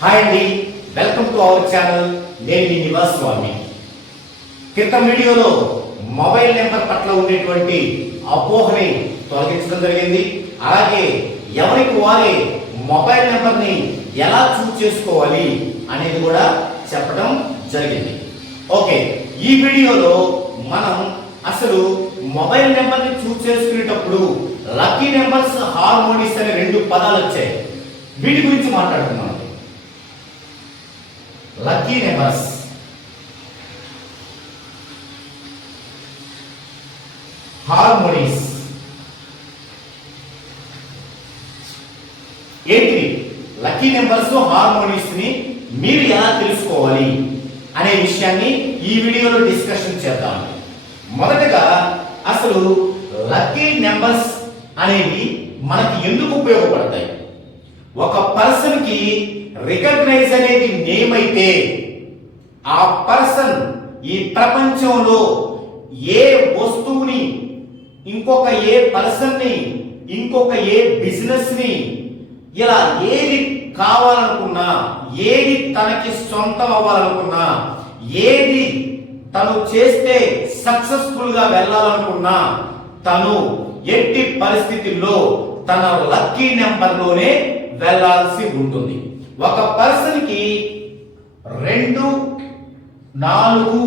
Hi అండి, welcome to our channel. నేను మీ నివాస్ స్వామి. క్రితం వీడియోలో మొబైల్ నెంబర్ పట్ల ఉండేటువంటి అపోహని తొలగించడం జరిగింది. అలాగే ఎవరికి వారే మొబైల్ నెంబర్ని ఎలా చూస్ చేసుకోవాలి అనేది కూడా చెప్పడం జరిగింది. ఓకే, ఈ వీడియోలో మనం అసలు మొబైల్ నెంబర్ని చూస్ చేసుకునేటప్పుడు లక్కీ నెంబర్స్, హార్మోనీస్ అనే రెండు పదాలు వచ్చాయి. వీటి గురించి మాట్లాడుతున్నాం. లక్కీ నెంబర్స్, హార్మోనీస్ ఏంటి? లక్కీ నెంబర్స్, హార్మోనీస్ ని మీరు ఎలా తెలుసుకోవాలి అనే విషయాన్ని ఈ వీడియోలో డిస్కషన్ చేద్దాం. మొదటగా అసలు లక్కీ నెంబర్స్ అనేవి మనకి ఎందుకు ఉపయోగపడతాయి? ఒక పర్సన్ కి రికగ్నైజ్ అనేది నేమ్ అయితే ఆ పర్సన్ ఈ ప్రపంచంలో ఏ వస్తువుని, ఇంకొక ఏ పర్సన్ ని, ఇంకొక ఏ బిజినెస్ ని, ఇలా ఏది కావాలనుకున్నా, ఏది తనకి సొంతం అవ్వాలనుకున్నా, ఏది తను చేస్తే సక్సెస్ఫుల్ గా వెళ్ళాలనుకున్నా తను ఎట్టి పరిస్థితుల్లో తన లక్కీ నెంబర్ లోనే వెళ్ళాల్సి ఉంటుంది. ఒక పర్సన్ కి 2, 4,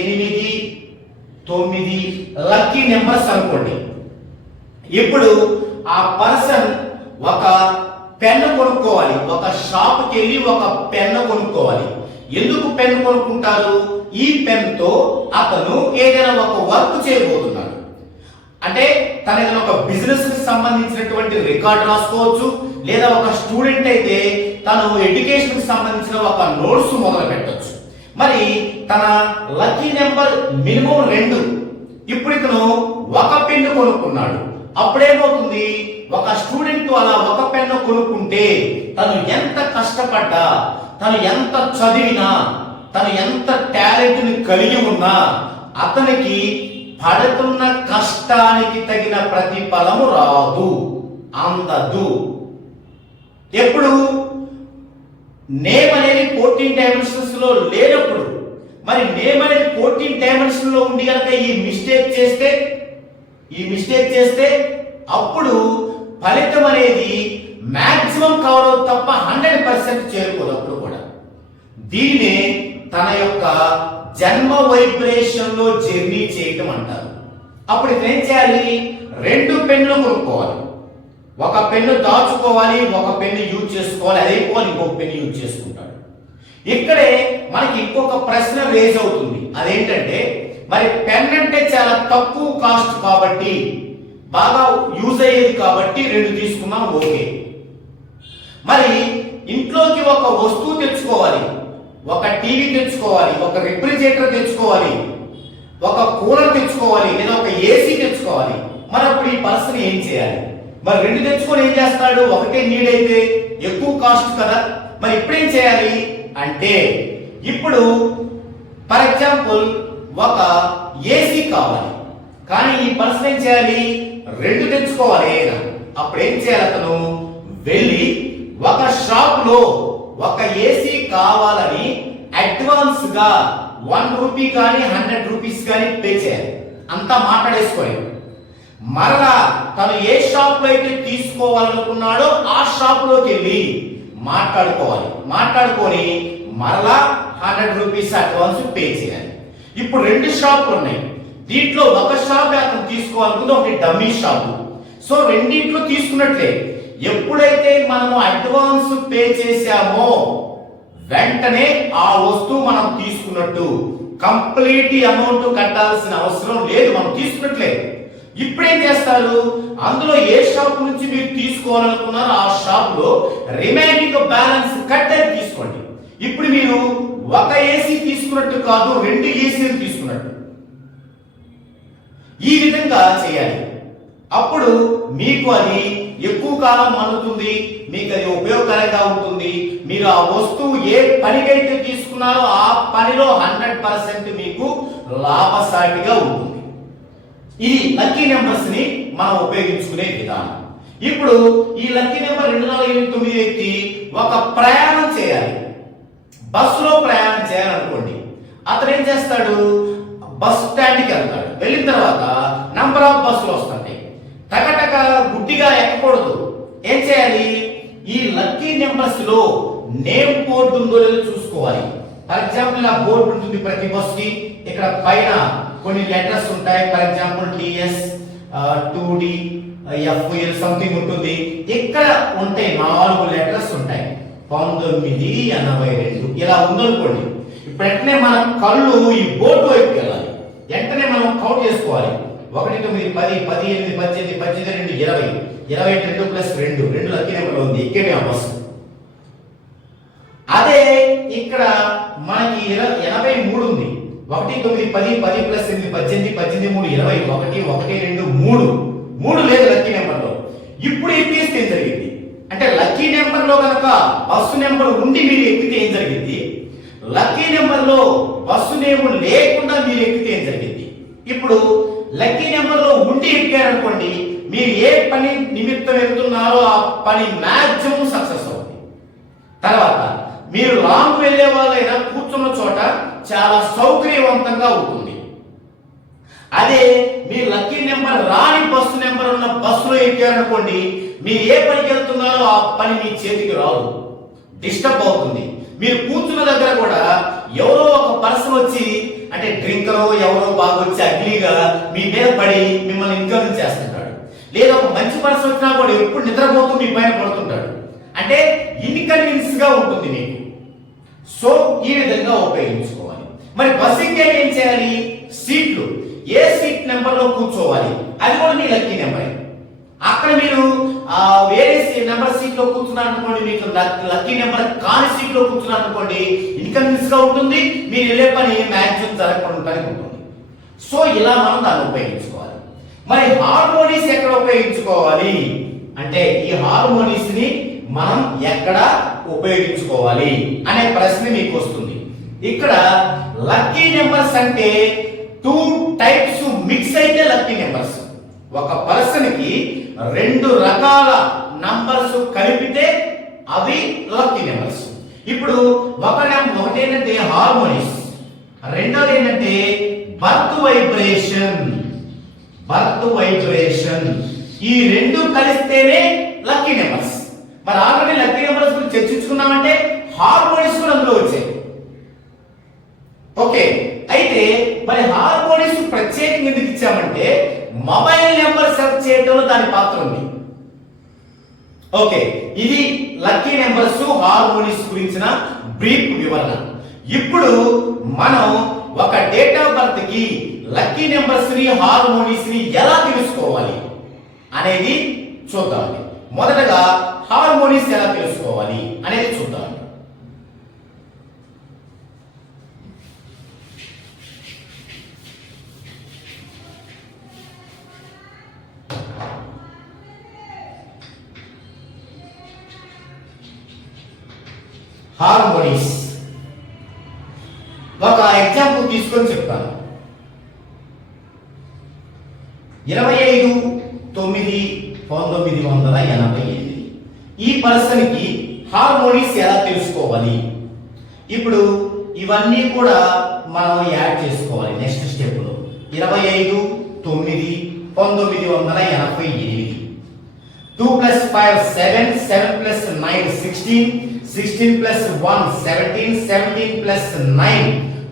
8, 9 లక్కీ నెంబర్స్ అనుకోండి. ఇప్పుడు ఆ పర్సన్ ఒక పెన్ను కొనుక్కోవాలి, ఒక షాప్కి వెళ్ళి ఒక పెన్ను కొనుక్కోవాలి. ఎందుకు పెన్ను కొనుక్కుంటారు? ఈ పెన్తో అతను ఏదైనా ఒక వర్క్ చేయబోతున్నాడు. అంటే తన ఏదైనా ఒక బిజినెస్ కి సంబంధించినటువంటి రికార్డు రాసుకోవచ్చు, లేదా ఒక స్టూడెంట్ అయితే తను ఎడ్యుకేషన్ కి సంబంధించిన ఒక నోట్స్ మొదలు పెట్టవచ్చు. మరి తన లక్కీ నెంబర్ మినిమం 2. ఇప్పుడు ఇతను ఒక పెన్ను కొనుక్కున్నాడు. అప్పుడేమవుతుంది? ఒక స్టూడెంట్ అలా ఒక పెన్ను కొనుక్కుంటే తను ఎంత కష్టపడ్డా, తను ఎంత చదివినా, తను ఎంత టాలెంట్ ని కలిగి ఉన్నా అతనికి పడుతున్న కష్టానికి తగిన ప్రతిఫలము రాదు, అందదు. ఎప్పుడు నేమ్ అనేది 14 డైమెన్షన్స్ లో లేనప్పుడు. మరి నేమ్ అనేది 14 డైమెన్షన్ లో ఉండి కనుక ఈ మిస్టేక్ చేస్తే అప్పుడు ఫలితం అనేది మాక్సిమం కవర్ అవుతుంది తప్ప 100% చేరుకోదు. అప్పుడు కూడా దీనినే తన యొక్క జన్మ వైబ్రేషన్ లో జర్నీ చేయటం అంటారు. అప్పుడు ఏం చేయాలి? 2 పెన్నులు కొనుక్కోవాలి. ఒక పెన్ను దాచుకోవాలి, ఒక పెన్ను యూజ్ చేసుకోవాలి. అదే పోవాలి, ఇంకొక పెన్ను యూజ్ చేసుకుంటాడు. ఇక్కడే మనకి ఇంకొక ప్రశ్న రేజ్ అవుతుంది. అదేంటంటే, మరి పెన్ అంటే చాలా తక్కువ కాస్ట్ కాబట్టి, బాగా యూజ్ అయ్యేది కాబట్టి 2 తీసుకున్నాం, ఓకే. మరి ఇంట్లోకి ఒక వస్తువు తెచ్చుకోవాలి, ఒక టీవీ తెచ్చుకోవాలి, ఒక రిఫ్రిజిరేటర్ తెచ్చుకోవాలి, ఒక కూలర్ తెచ్చుకోవాలి, లేదా ఒక ఏసీ తెచ్చుకోవాలి. మరి అప్పుడు ఈ పర్సన్ ఏం చేయాలి? మరి 2 తెచ్చుకొని ఏం చేస్తాడు? ఒకటే నీడ్ అయితే ఎక్కువ కాస్ట్ కదా. మరి ఇప్పుడేం చేయాలి అంటే, ఇప్పుడు ఫర్ ఎగ్జాంపుల్ ఒక ఏసీ కావాలి, కానీ ఈ పర్సన్ ఏం చేయాలి? 2 తెచ్చుకోవాలి. అప్పుడు ఏం చేయాలి? అతను వెళ్ళి ఒక షాప్ లో ఒక ఏసీ కావాలని అడ్వాన్స్ గా 1 రూపీ కానీ 100 రూపీస్ కానీ పే చేయాలి. అంతా మాట్లాడేసుకొని మరలా తను ఏ షాప్ లో అయితే తీసుకోవాలనుకున్నాడో ఆ షాప్ లోకి వెళ్ళి మాట్లాడుకొని మరలా 100 రూపీస్ అడ్వాన్స్ పే చేయాలి. ఇప్పుడు 2 షాపులు ఉన్నాయి. దీంట్లో ఒక షాప్ అతను తీసుకోవాలనుకుంది, ఒకటి డమ్మీ షాపు. సో రెండింటిలో తీసుకున్నట్లే. ఎప్పుడైతే మనము అడ్వాన్స్ పే చేశామో వెంటనే ఆ వస్తువు మనం తీసుకున్నట్టు, కంప్లీట్ అమౌంట్ కట్టాల్సిన అవసరం లేదు, మనం తీసుకున్నట్లే. ఇప్పుడేం చేస్తారు? అందులో ఏ షాప్ నుంచి మీరు తీసుకోవాలనుకున్నారో ఆ షాప్ లో రిమైనింగ్ బ్యాలెన్స్ కట్టే తీసుకోండి. ఇప్పుడు మీరు ఒక ఏసీ తీసుకున్నట్టు కాదు, 2 ఏసీలు తీసుకున్నట్టు. ఈ విధంగా చేయాలి. అప్పుడు మీకు అది ఎక్కువ కాలం మన్నుతుంది, మీకు అది ఉపయోగకరంగా ఉంటుంది. మీరు ఆ వస్తువు ఏ పనికైతే తీసుకున్నారో ఆ పనిలో 100% మీకు లాభసాటిగా ఉంటుంది. ఇది లక్కీ నెంబర్స్ ని మనం ఉపయోగించుకునే విధానం. ఇప్పుడు ఈ లక్కీ నెంబర్ 2489 వ్యక్తి ఒక ప్రయాణం చేయాలి, బస్సులో ప్రయాణం చేయాలనుకోండి. అతను ఏం చేస్తాడు, బస్ స్టాండ్కి వెళ్తాడు. వెళ్ళిన తర్వాత నంబర్ ఆఫ్ బస్సులు వస్తాయి. టకటక గుడ్డిగా ఎక్కకూడదు. ఏం చేయాలి, ఈ లక్కీ నెంబర్స్ లో నేమ్ బోర్డు ఉందో లేదో చూసుకోవాలి. ఫర్ ఎగ్జాంపుల్ ఆ బోర్డు ఉంటుంది ప్రతి బస్ కి. ఇక్కడ పైన కొన్ని లెటర్స్ ఉంటాయి. For example TS 2D FL something ఉంటుంది. ఇక్కడ ఉంటే 4 లెటర్స్ ఉంటాయి. 1982 ఇలా ఉందనుకోండి. ఇప్పుడు వెంటనే మన కళ్ళు ఈ బోర్డు వైపు వెళ్ళాలి. వెంటనే మనం కౌంట్ చేసుకోవాలి. 1 9 10 18 18 18 2 20 22 ప్లస్ 2 లక్కీ నెంబర్ ఉంది. ఇక్కడే ఆ బస్సు. అదే ఇక్కడ మనకి 83 ఉంది. 1 9 10 10 ప్లస్ 8 18 18 3 20 1 1 2 3 లేదు లక్కీ నెంబర్ లో. ఇప్పుడు ఎక్కేస్తే ఏం జరిగింది అంటే లక్కీ నెంబర్ లో కనుక బస్సు నెంబర్ ఉండి మీరు ఎక్కితే ఏం జరిగింది, లక్కీ నెంబర్ లో బస్సు నేమ్ లేకుండా మీరు ఎక్కితే ఏం జరిగింది. ఇప్పుడు లక్కీ నెంబర్ లో ఉండి ఎక్కారనుకోండి, మీరు ఏ పని నిమిత్తం వెళ్తున్నారో ఆ పని మ్యాక్సిమం సక్సెస్ అవుతుంది. తర్వాత మీరు లాంగ్ వెళ్ళే వాళ్ళైనా కూర్చున్న చోట చాలా సౌకర్యవంతంగా ఉంటుంది. అదే మీ లక్కీ నెంబర్ రాని బస్సు నెంబర్ ఉన్న బస్సులో ఎక్కారనుకోండి, మీరు ఏ పనికి వెళ్తున్నారో ఆ పని మీ చేతికి రాదు, డిస్టర్బ్ అవుతుంది. మీరు కూర్చున్న దగ్గర కూడా ఎవరో ఒక పర్సన్ వచ్చి అంటే డ్రింకరో ఎవరో బాగా వచ్చి అగ్లీగా మీ మీద పడి మిమ్మల్ని ఇన్కరెన్స్ చేస్తుంటాడు. లేదా ఒక మంచి పర్సన్ వచ్చినా కూడా ఎప్పుడు నిద్రపోతూ మీ పైన పడుతుంటాడు. అంటే ఇన్కన్వీనియన్స్ గా ఉంటుంది మీకు. సో ఈ విధంగా ఉపయోగించుకోవాలి. మరి బస్ ఎక్కాక ఏం చేయాలి, సీట్లు ఏ సీట్ నెంబర్ లో కూర్చోవాలి, అది కూడా మీ లక్కీ నెంబర్. అక్కడ మీరు వేరే నెంబర్ సీట్ లో కూర్చున్నారు అనుకోండి, మీకు లక్కీ నెంబర్ కాని సీట్ లో కూర్చున్నారు అనుకోండి, ఇన్కన్వీనియన్స్ గా ఉంటుంది. మీరు వెళ్ళే పని మ్యాక్సిమం జరగకుండా ఉంటుంది. సో ఇలా మనం దాన్ని ఉపయోగించుకోవాలి. మరి హార్మోనీస్ ఎక్కడ ఉపయోగించుకోవాలి అంటే ఈ హార్మోనీస్ ని మనం ఎక్కడ ఉపయోగించుకోవాలి అనే ప్రశ్న మీకు వస్తుంది. ఇక్కడ లక్కీ నెంబర్స్ అంటే 2 టైప్స్ మిక్స్ అయితే లక్కీ నెంబర్స్. ఒక పర్సన్ కి 2 రకాల నంబర్స్ కలిపితే అవి లక్కీ నెంబర్స్. ఇప్పుడు ఒకటి ఏంటంటే హార్మోనీస్, రెండోది ఏంటంటే బర్త్ వైబ్రేషన్. ఈ రెండు కలిస్తేనే లక్కీ నెంబర్స్. మరి ఆల్రెడీ లక్కీ నెంబర్స్ గురించి చర్చించుకున్నామంటే హార్మోనీస్ కూడా అందులో వచ్చాయి. ఓకే, అయితే మరి హార్మోనీస్ ప్రత్యేకంగా ఎందుకు ఇచ్చామంటే మొబైల్ నెంబర్ సెర్చ్ చేయడంలో దాని పాత్ర ఉంది. ఓకే, ఇది లక్కీ నెంబర్స్ హార్మోనీస్ గురించిన బ్రీఫ్ వివరణ. ఇప్పుడు మనం ఒక డేట్ ఆఫ్ బర్త్ కి లక్కీ నెంబర్స్ ని హార్మోనీస్ ని ఎలా తెలుసుకోవాలి అనేది చూద్దాం. మొదటగా హార్మోనీస్ ఎలా తెలుసుకోవాలి అనేది చూద్దాం. హార్మోనీస్ ఒక ఎగ్జాంపుల్ తీసుకొని చెప్తాను. 25/9/1988 ఈ పర్సన్ కి హార్మోనీస్ ఎలా తెలుసుకోవాలి. ఇప్పుడు ఇవన్నీ కూడా మనం యాడ్ చేసుకోవాలి నెక్స్ట్ స్టెప్ లో. 25/9/1988 2 + 5 7 7 + 9 16 16 + 1 17 17 + 9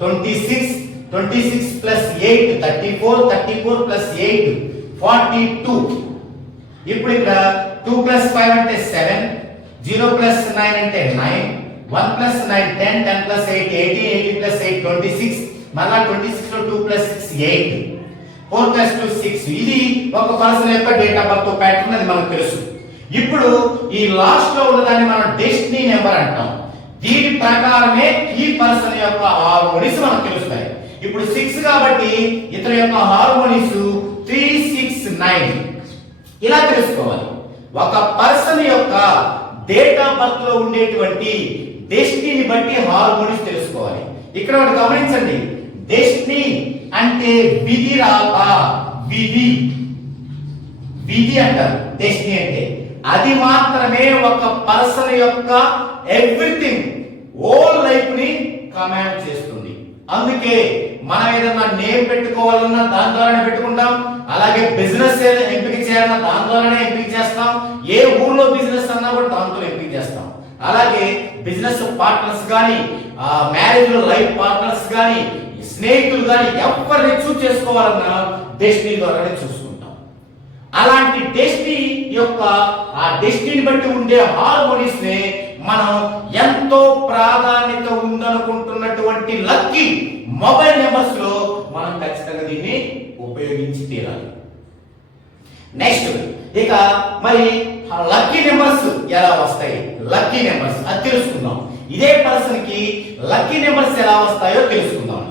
26 26 + 8 34 34 + 8 42. ఇప్పుడు ఇక్కడ 2 + 5 అంటే 7, 0 + 9 అంటే 9, 1 + 9 10, 10 + 8 18, 18 + 8 26, మళ్ళా 26 లో 2 + 6 8, 4 + 2 6. ఇది ఒక పర్సన్ యొక్క డేట్ ఆఫ్ బర్త్ ప్యాటర్న్, అది మనకు తెలుసు. ఇప్పుడు ఈ లాస్ట్ లో ఉన్నదాన్ని మనం డెస్టినీ నెంబర్ అంటాం. దీని ప్రకారమే ఈ పర్సన్ యొక్క హార్మోనీస్ మనకు తెలుస్తాయి. ఇప్పుడు 6 కాబట్టి ఇతని యొక్క హార్మోనీస్ 3 6 9 ఇలా తెలుసుకోవాలి. ఒక పర్సన్ యొక్క డేట్ ఆఫ్ బర్త్ లో ఉండేటువంటి డెస్టినీని బట్టి హార్మోనీస్ తెలుసుకోవాలి. ఇక్కడ ఒకటి గమనించండి, డెస్టినీ అంటే విధి రాత, విధి అంటారు డెస్టినీ అంటే. అది మాత్రమే ఒక పర్సన్ యొక్క ఎవ్రీథింగ్ హోల్ లైఫ్ ని కమాండ్ చేస్తుంది. అందుకే మనం ఏదైనా నేమ్ పెట్టుకోవాలన్నా దాని ద్వారానే పెట్టుకుంటాం, అలాగే బిజినెస్ ఎంపిక చేయాలన్నా దాని ద్వారానే ఎంపిక చేస్తాం, ఏ ఊర్లో బిజినెస్ అన్నా కూడా దాంతో ఎంపిక చేస్తాం. అలాగే బిజినెస్ పార్ట్నర్స్ కానీ, మ్యారేజ్ లో లైఫ్ పార్ట్నర్స్ కానీ, స్నేహితులు కానీ ఎవరిని చూస్ చేసుకోవాలన్నా డెస్టినీ ద్వారానే చూసుకుంటాం. అలాంటి డెస్టినీ యొక్క ఆ డెస్టినీ బట్టి ఉండే హార్మోనీస్ ని మనం ఎంతో ప్రాధాన్యత ఉందనుకుంటున్నటువంటి లక్కీ మొబైల్ నెంబర్స్ లో మనం ఖచ్చితంగా దీన్ని ఉపయోగించి తీరాలి. నెక్స్ట్ ఇక మరి లక్కీ నెంబర్స్ ఎలా వస్తాయి, లక్కీ నెంబర్స్ అది తెలుసుకుందాం. ఇదే పర్సన్ కి లక్కీ నెంబర్స్ ఎలా వస్తాయో తెలుసుకుందాం.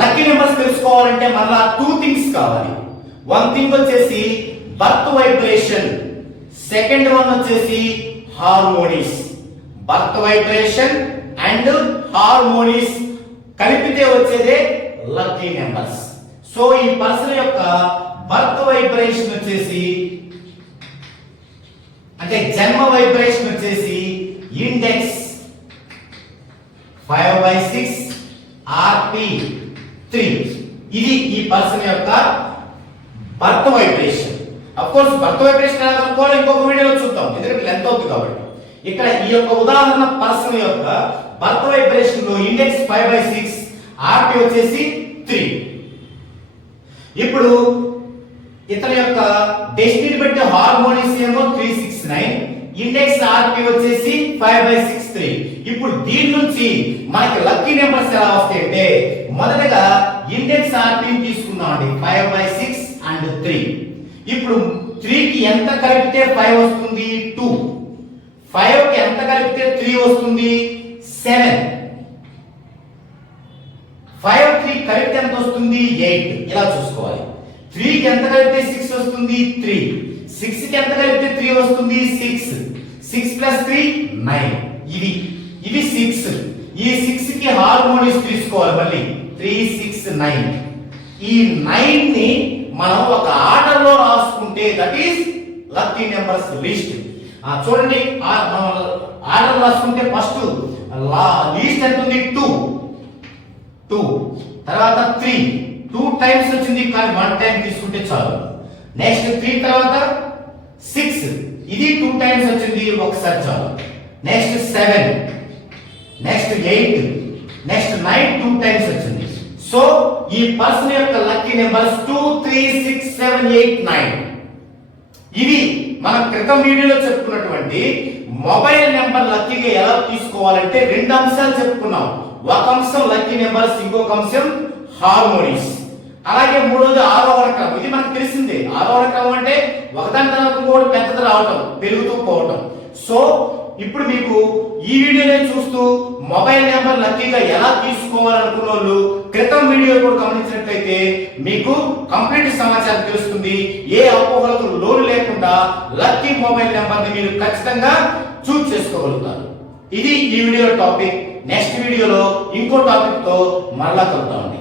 లక్కీ నెంబర్స్ తెలుసుకోవాలంటే మళ్ళా 2 థింగ్స్ కావాలి. 1 థింగ్ వచ్చేసి బర్త్ వైబ్రేషన్, సెకండ్ వన్ వచ్చేసి harmonies. Birth vibration and harmonies కలిపితే వచ్చేదే లక్కీ నెంబర్స్. సో ఈ పర్సన్ యొక్క బర్త్ వైబ్రేషన్ వచ్చేసి అంటే జన్మ వైబ్రేషన్ వచ్చేసి ఇండెక్స్ 5/6 RP3. ఇది ఈ పర్సన్ యొక్క birth vibration. Of course birth vibration ఎలా కనుక్కోవాలో ఇంకొక వీడియోలో చూద్దాం, ఎందుకంటే లెంత్ అవుతుంది కాబట్టి. ఇక్కడ ఈ యొక్క ఉదాహరణ పర్సన్ యొక్క బర్త్ వైబ్రేషన్ లో ఇండెక్స్ 5/6 RP వచ్చేసి 3. ఇప్పుడు ఇతని యొక్క డెస్టినీ బట్టి హార్మోనీస్ ఏమో 369, ఇండెక్స్ RP వచ్చేసి 5/6 3. ఇప్పుడు దీని నుంచి మనకి లక్కీ నెంబర్స్ ఎలా వస్తాయి అంటే మొదటగా ఇండెక్స్ RP ని తీసుకుందాం అండి, 5/6 అండ్ 3. ఇప్పుడు 3 కి ఎంత కలిపితే 5 వస్తుంది 2, 5 కి ఎంత కలిపితే 3 వస్తుంది 7, 5 3 కలిపితే ఎంత వస్తుంది 8. ఇలా చూసుకోవాలి. 3 కి ఎంత కలిపితే 6 వస్తుంది 3, 6 కి ఎంత కలిపితే 3 వస్తుంది 6, 6 + 3 9. ఇది 6. ఈ 6 కి హార్మోనీస్ తీసుకోవాలి మళ్ళీ 3 6 9. ఈ 9 ని మనం ఒక ఆర్డర్ లో రాసుకుంటే that is lucky numbers list. చూడండి ఆర్డర్ రాసుకుంటే ఫస్ట్ లిస్ట్ ఎంత ఉంది 2, తర్వాత 3 2 టైమ్స్ వచ్చింది కానీ 1 టైం తీసుకుంటే చాలు. నెక్స్ట్ 3 తర్వాత 6 ఇది 2 టైమ్స్ వచ్చింది ఒకసారి చాలు. నెక్స్ట్ 7, నెక్స్ట్ 8, నెక్స్ట్ 9 2 టైమ్స్ వచ్చింది. సో ఈ పర్సన్ యొక్క లక్కీ నెంబర్స్ 2 3 6 7 8 9. ఇది మనం క్రితం వీడియోలో చెప్పుకున్నటువంటి మొబైల్ నెంబర్ లక్కీగా ఎలా తీసుకోవాలంటే 2 అంశాలు చెప్పుకున్నాం. ఒక అంశం లక్కీ నెంబర్స్, ఇంకొక అంశం హార్మోనీస్. అలాగే మూడోది ఆరోహణ క్రమం. ఇది మనకు తెలిసిందే. ఆరోహణ క్రమం అంటే ఒకదాని తర్వాత ఇంకోటి పెద్దది రావటం, పెరుగుతూ పోవటం. సో ఇప్పుడు మీకు ఈ వీడియోనే చూస్తూ మొబైల్ నెంబర్ లక్కీగా ఎలా తీసుకోవాలనుకున్న వాళ్ళు క్రితం వీడియో కూడా గమనించినట్లయితే మీకు కంప్లీట్ సమాచారం తెలుస్తుంది. ఏ అపోహలకు లోను లేకుండా లక్కీ మొబైల్ నెంబర్ ని మీరు ఖచ్చితంగా చూస్ చేసుకోగలుగుతారు. ఇది ఈ వీడియో టాపిక్. నెక్స్ట్ వీడియోలో ఇంకో టాపిక్ తో మరలా కలుద్దామండి.